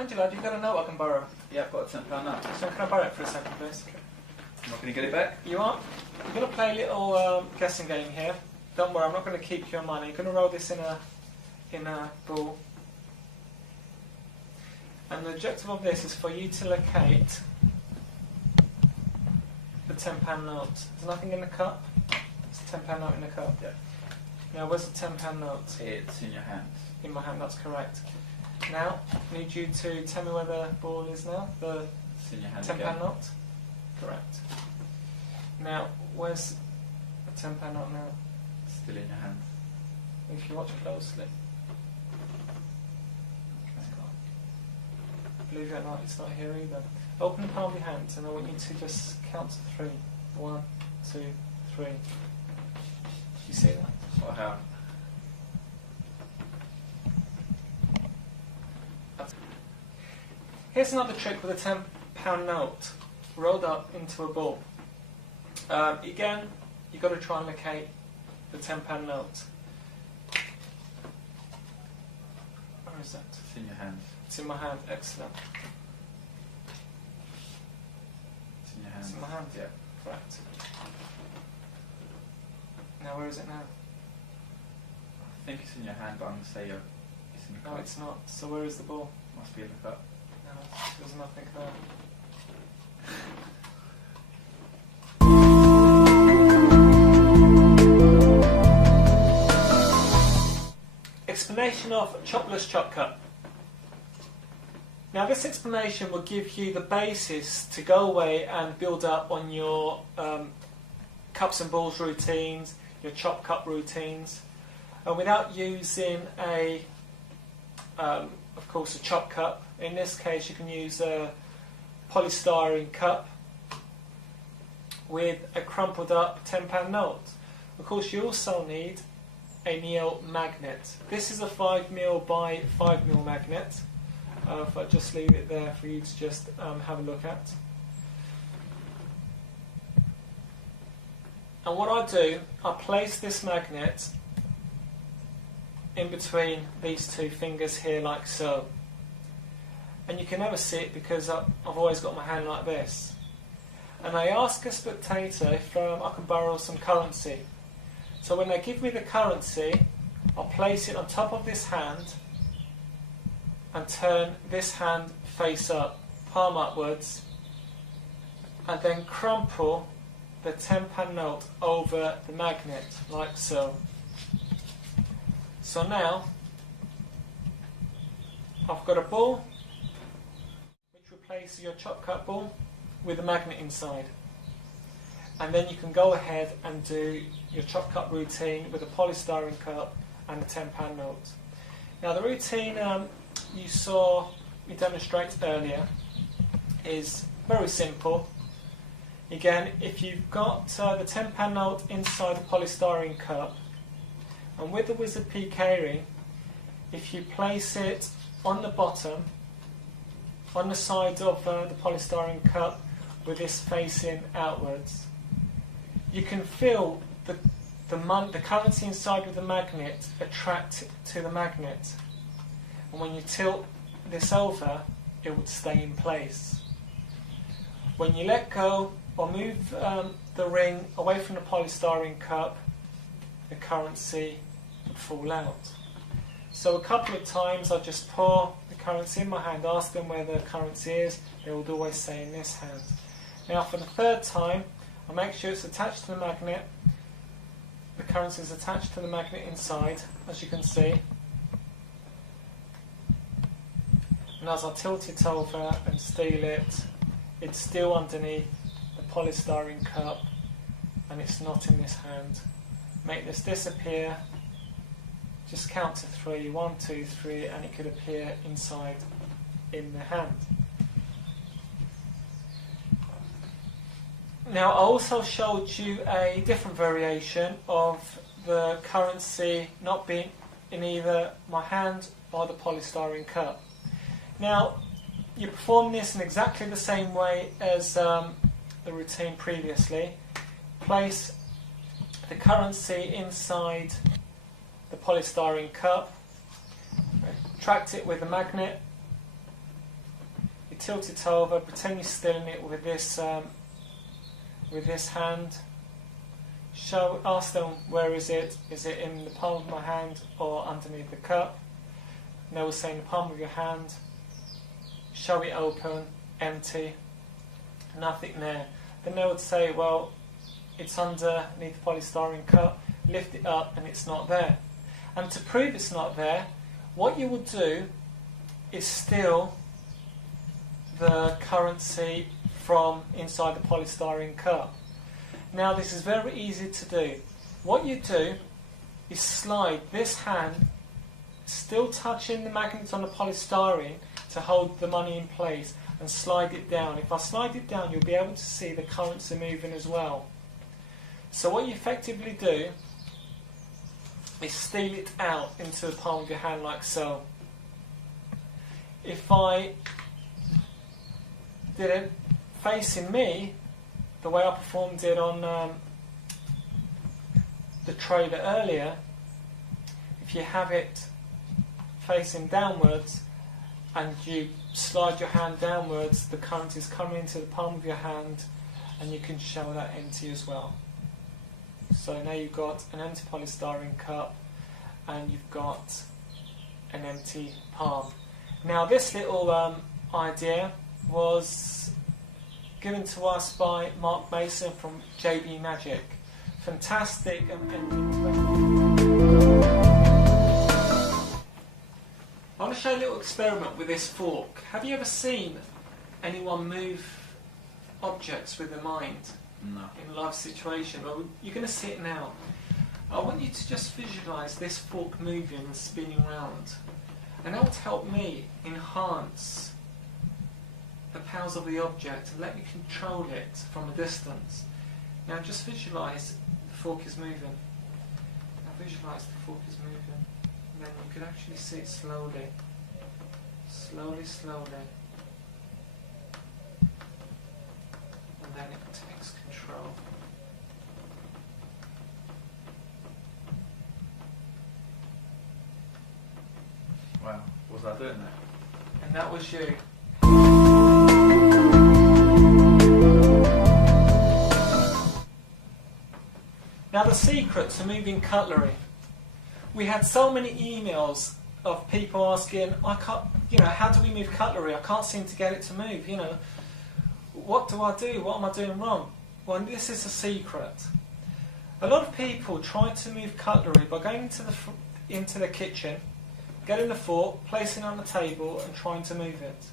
Angela, have you got a note I can borrow? Yeah, I've got a £10 note. So can I borrow it for a second, please? Am I going to get it back? You are? We're going to play a little guessing game here. Don't worry, I'm not going to keep your money. You're going to roll this in a ball. And the objective of this is for you to locate the £10 note. There's nothing in the cup. It's a £10 note in the cup. Yeah. Now, where's the £10 note? It's in your hands. In my hand, that's correct. Now, I need you to tell me where the ball is now. The It's in your hand £10 again. note? Correct. Now, where's the £10 note now? It's still in your hands. If you watch closely. Okay. Believe it or not, it's not here either. Open the palm of your hands and I want you to just count to 3. 1, 2, 3. You see that? I have. Here's another trick with a £10 note rolled up into a ball. Again, you've got to try and locate the £10 note. Where is that? It's in your hands. It's in my hand. Excellent. It's in your hands. It's in my hand. Yeah. Correct. Now, where is it now? I think it's in your hand, but I'm going to say it's in the cup. No, it's not. So where is the ball? Must be in the cup. No, there's nothing there. Explanation of CHOPLESS CHOPCUP. Now this explanation will give you the basis to go away and build up on your cups and balls routines, your CHOPCUP routines, and without using of course, a CHOPCUP. In this case, you can use a polystyrene cup with a crumpled up £10 note. Of course, you also need a neo magnet. This is a 5mm by 5mm magnet. If I just leave it there for you to just have a look at. And what I do, I place this magnet in between these two fingers here, like so. And you can never see it because I've always got my hand like this. And I ask a spectator if I can borrow some currency. So when they give me the currency, I'll place it on top of this hand and turn this hand face up, palm upwards, and then crumple the £10 note over the magnet, like so. So now, I've got a ball which replaces your CHOPCUP ball with a magnet inside. And then you can go ahead and do your CHOPCUP routine with a polystyrene cup and a £10 note. Now the routine you saw me demonstrate earlier is very simple. Again, if you've got the £10 note inside the polystyrene cup, and with the Wizard PK ring, if you place it on the bottom, on the side of the polystyrene cup with this facing outwards, you can feel the currency inside with the magnet attract to the magnet. And when you tilt this over, it would stay in place. When you let go or move the ring away from the polystyrene cup, the currency would fall out. So a couple of times I just pour the currency in my hand, ask them where the currency is, they would always say in this hand. Now for the third time, I make sure it's attached to the magnet. The currency is attached to the magnet inside, as you can see. And as I tilt it over and steal it, it's still underneath the polystyrene cup and it's not in this hand. Make this disappear, just count to 3, 1, 2, 3, and it could appear inside in the hand. Now I also showed you a different variation of the currency not being in either my hand or the polystyrene cup. Now you perform this in exactly the same way as the routine previously. Place the currency inside the polystyrene cup, attract it with a magnet, tilt it over, pretend you're stealing it with this hand. Ask them, where is it? Is it in the palm of my hand or underneath the cup? And they will say in the palm of your hand. Show it open, empty, nothing there. Then they would say, well, it's underneath the polystyrene cup. Lift it up and it's not there. And to prove it's not there, what you would do is steal the currency from inside the polystyrene cup. Now this is very easy to do. What you do is slide this hand, still touching the magnets on the polystyrene to hold the money in place, and slide it down. If I slide it down, you'll be able to see the currency moving as well. So what you effectively do is steal it out into the palm of your hand like so. If I did it facing me, the way I performed it on the trader earlier, if you have it facing downwards and you slide your hand downwards, the current is coming into the palm of your hand, and you can show that empty as well. So now you've got an empty polystyrene cup and you've got an empty palm. Now this little idea was given to us by Mark Mason from JB Magic. Fantastic I want to show you a little experiment with this fork. Have you ever seen anyone move objects with their mind? No. In a live situation? Well, you're going to see it now. I want you to just visualise this fork moving and spinning around, and that will help me enhance the powers of the object and let me control it from a distance. Now just visualise the fork is moving. Now visualise the fork is moving. And then you can actually see it slowly. Slowly, slowly. And then it takes control. Wow, was I doing that? And that was you. Now the secret to moving cutlery. We had so many emails of people asking, I can't, how do we move cutlery? I can't seem to get it to move, What do I do? What am I doing wrong? Well, this is a secret. A lot of people try to move cutlery by going into the kitchen, getting the fork, placing it on the table and trying to move it.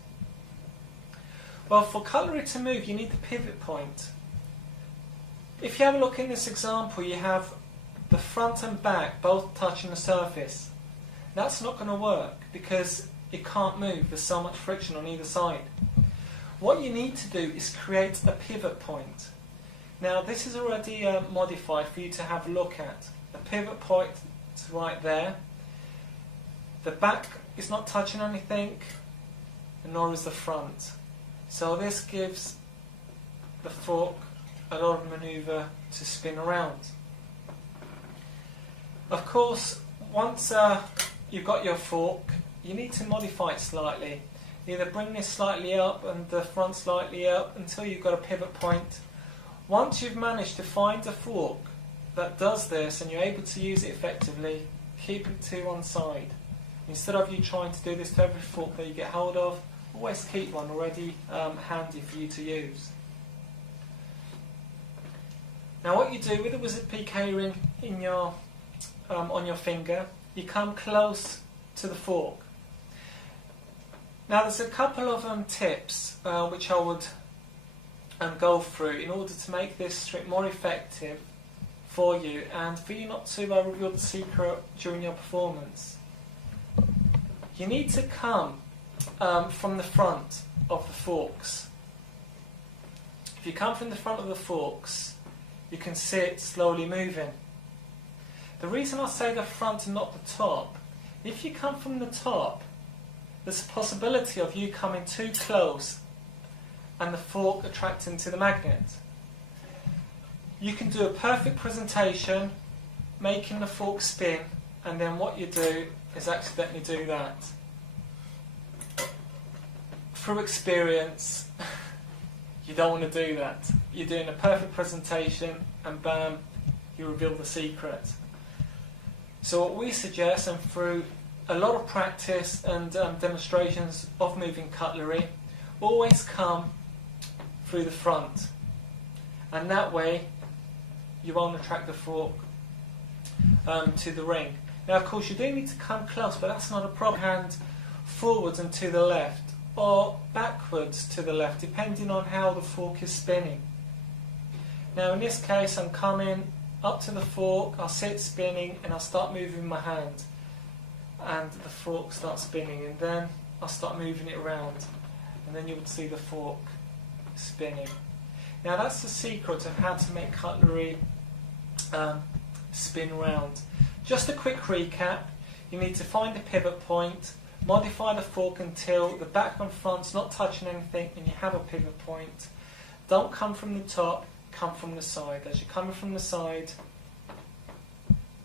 Well, for cutlery to move, you need the pivot point. If you have a look in this example, you have the front and back both touching the surface. That's not going to work because it can't move. There's so much friction on either side. What you need to do is create a pivot point. Now this is already modified for you to have a look at. The pivot point is right there. The back is not touching anything, and nor is the front. So this gives the fork a lot of manoeuvre to spin around. Of course, once you've got your fork, you need to modify it slightly. Either bring this slightly up and the front slightly up until you've got a pivot point. Once you've managed to find a fork that does this and you're able to use it effectively, keep it to one side. Instead of you trying to do this to every fork that you get hold of, always keep one already handy for you to use. Now what you do with the wizard PK ring in your, on your finger, you come close to the fork. Now there's a couple of tips which I would go through in order to make this trick more effective for you and for you not to reveal the secret during your performance. You need to come from the front of the forks. If you come from the front of the forks, you can see it slowly moving. The reason I say the front and not the top, if you come from the top, there's a possibility of you coming too close and the fork attracting to the magnet. You can do a perfect presentation, making the fork spin, and then what you do is accidentally do that. through experience, you don't want to do that. You're doing a perfect presentation and bam, you reveal the secret. So what we suggest, and through a lot of practice and demonstrations of moving cutlery, always come through the front. And that way, you won't attract the fork to the ring. Now of course you do need to come close, but that's not a problem. Hand forwards and to the left, or backwards to the left, depending on how the fork is spinning. Now in this case I'm coming up to the fork, I'll sit spinning and I'll start moving my hand. And the fork starts spinning, and then I'll start moving it around. And then you would see the fork spinning. Now that's the secret of how to make cutlery spin round. Just a quick recap: you need to find a pivot point, modify the fork until the back and front's not touching anything and you have a pivot point. Don't come from the top, come from the side. As you're coming from the side,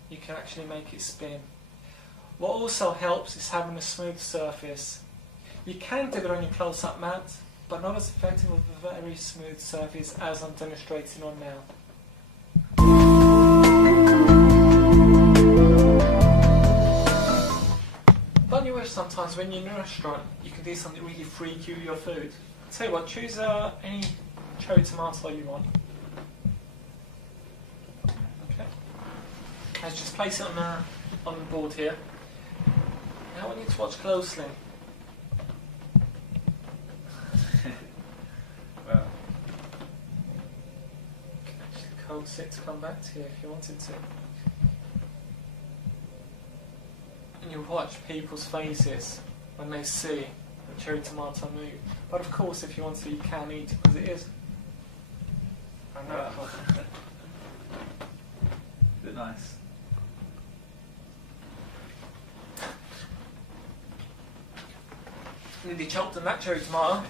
you can actually make it spin. What also helps is having a smooth surface. You can do it on your close-up mat, but not as effective with a very smooth surface as I'm demonstrating on now. Don't you wish sometimes when you're in a restaurant you can do something really freaky with your food? I'll tell you what, choose any cherry tomato you want. Okay. Let's just place it on the board here. Now I want you to watch closely. Well, You can actually coax it to come back to you if you wanted to. And you watch people's faces when they see the cherry tomato move. But of course, if you want to, you can eat it because it is. I know. is it nice? Nearly chopped on that cherry tomato.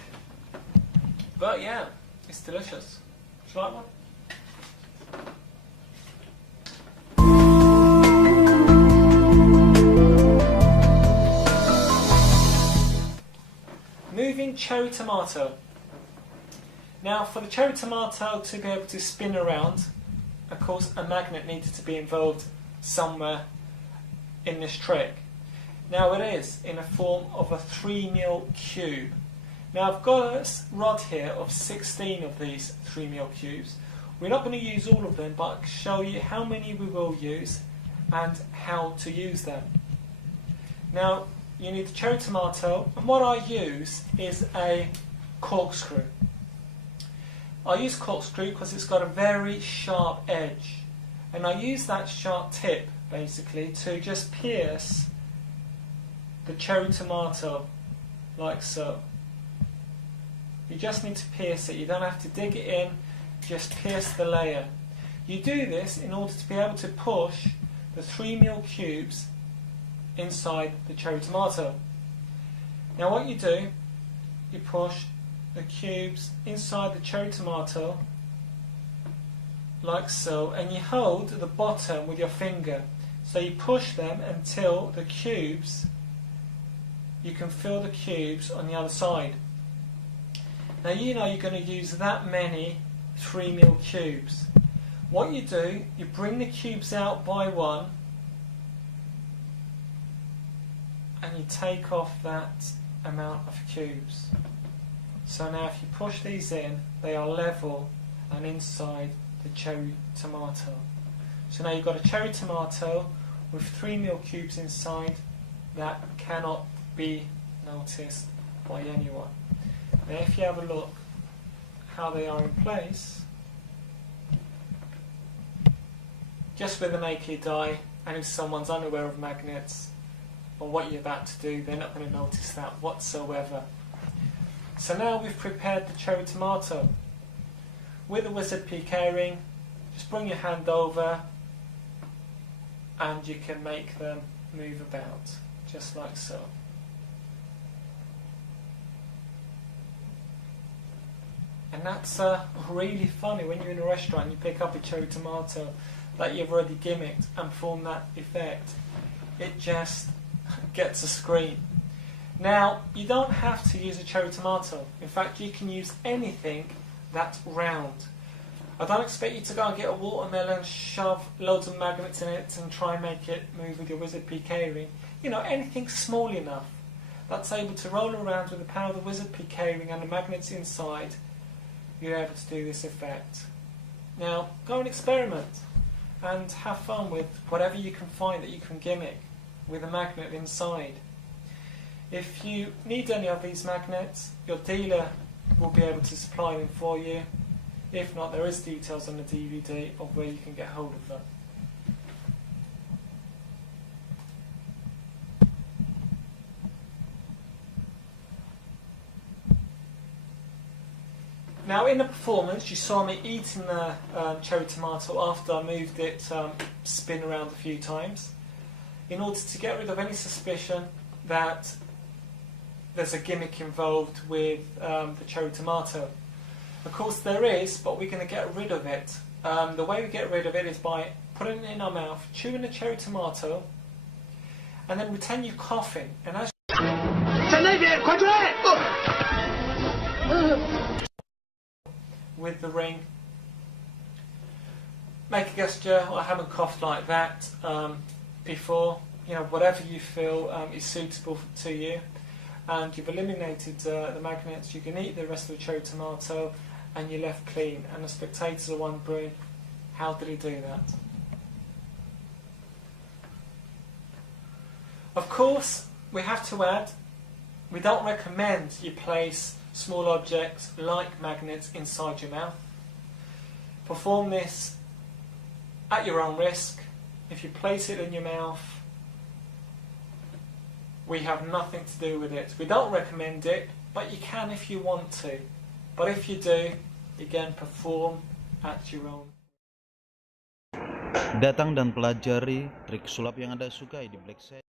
But yeah, it's delicious. Would you like one? Moving cherry tomato. Now for the cherry tomato to be able to spin around, of course a magnet needed to be involved somewhere in this trick. Now it is in a form of a 3mm cube. Now I've got a rod here of 16 of these 3mm cubes. We're not going to use all of them, but I'll show you how many we will use and how to use them. Now you need the cherry tomato, and what I use is a corkscrew. I use corkscrew because it's got a very sharp edge, and I use that sharp tip basically to just pierce the cherry tomato like so. You just need to pierce it, you don't have to dig it in, just pierce the layer. You do this in order to be able to push the 3mm cubes inside the cherry tomato. Now what you do, you push the cubes inside the cherry tomato like so, and you hold the bottom with your finger. So you push them until the cubes, you can feel the cubes on the other side. Now you know you're going to use that many 3mm cubes. What you do, you bring the cubes out by one and you take off that amount of cubes. So now if you push these in, they are level and inside the cherry tomato. So now you've got a cherry tomato with 3mm cubes inside that cannot be noticed by anyone. Now if you have a look how they are in place, just with the naked eye, and if someone's unaware of magnets or what you're about to do, they're not going to notice that whatsoever. So now we've prepared the cherry tomato. With a wizard peak airing, just bring your hand over and you can make them move about, just like so. And that's really funny when you're in a restaurant and you pick up a cherry tomato that you've already gimmicked and form that effect. It just gets a scream. Now, you don't have to use a cherry tomato. In fact, you can use anything that's round. I don't expect you to go and get a watermelon, shove loads of magnets in it and try and make it move with your Wizard PK ring. You know, anything small enough that's able to roll around with the power of the Wizard PK ring and the magnets inside, you're able to do this effect. Now, go and experiment and have fun with whatever you can find that you can gimmick with a magnet inside. If you need any of these magnets, your dealer will be able to supply them for you. If not, there is details on the DVD of where you can get hold of them. Now, in the performance, you saw me eating the cherry tomato after I moved it spin around a few times, in order to get rid of any suspicion that there's a gimmick involved with the cherry tomato. Of course there is, but we're going to get rid of it. The way we get rid of it is by putting it in our mouth, chewing the cherry tomato, and then pretend you're coughing. And as with the ring, make a gesture. I haven't coughed like that before. You know, whatever you feel is suitable to you. And you've eliminated the magnets. You can eat the rest of the cherry tomato and you're left clean, and the spectators are wondering, how did he do that? Of course, we have to add, we don't recommend you place small objects like magnets inside your mouth. Perform this at your own risk. If you place it in your mouth, we have nothing to do with it. We don't recommend it, but you can if you want to. But if you do, again, perform at your own. Datang dan pelajari trik sulap yang Anda sukai di Black Set.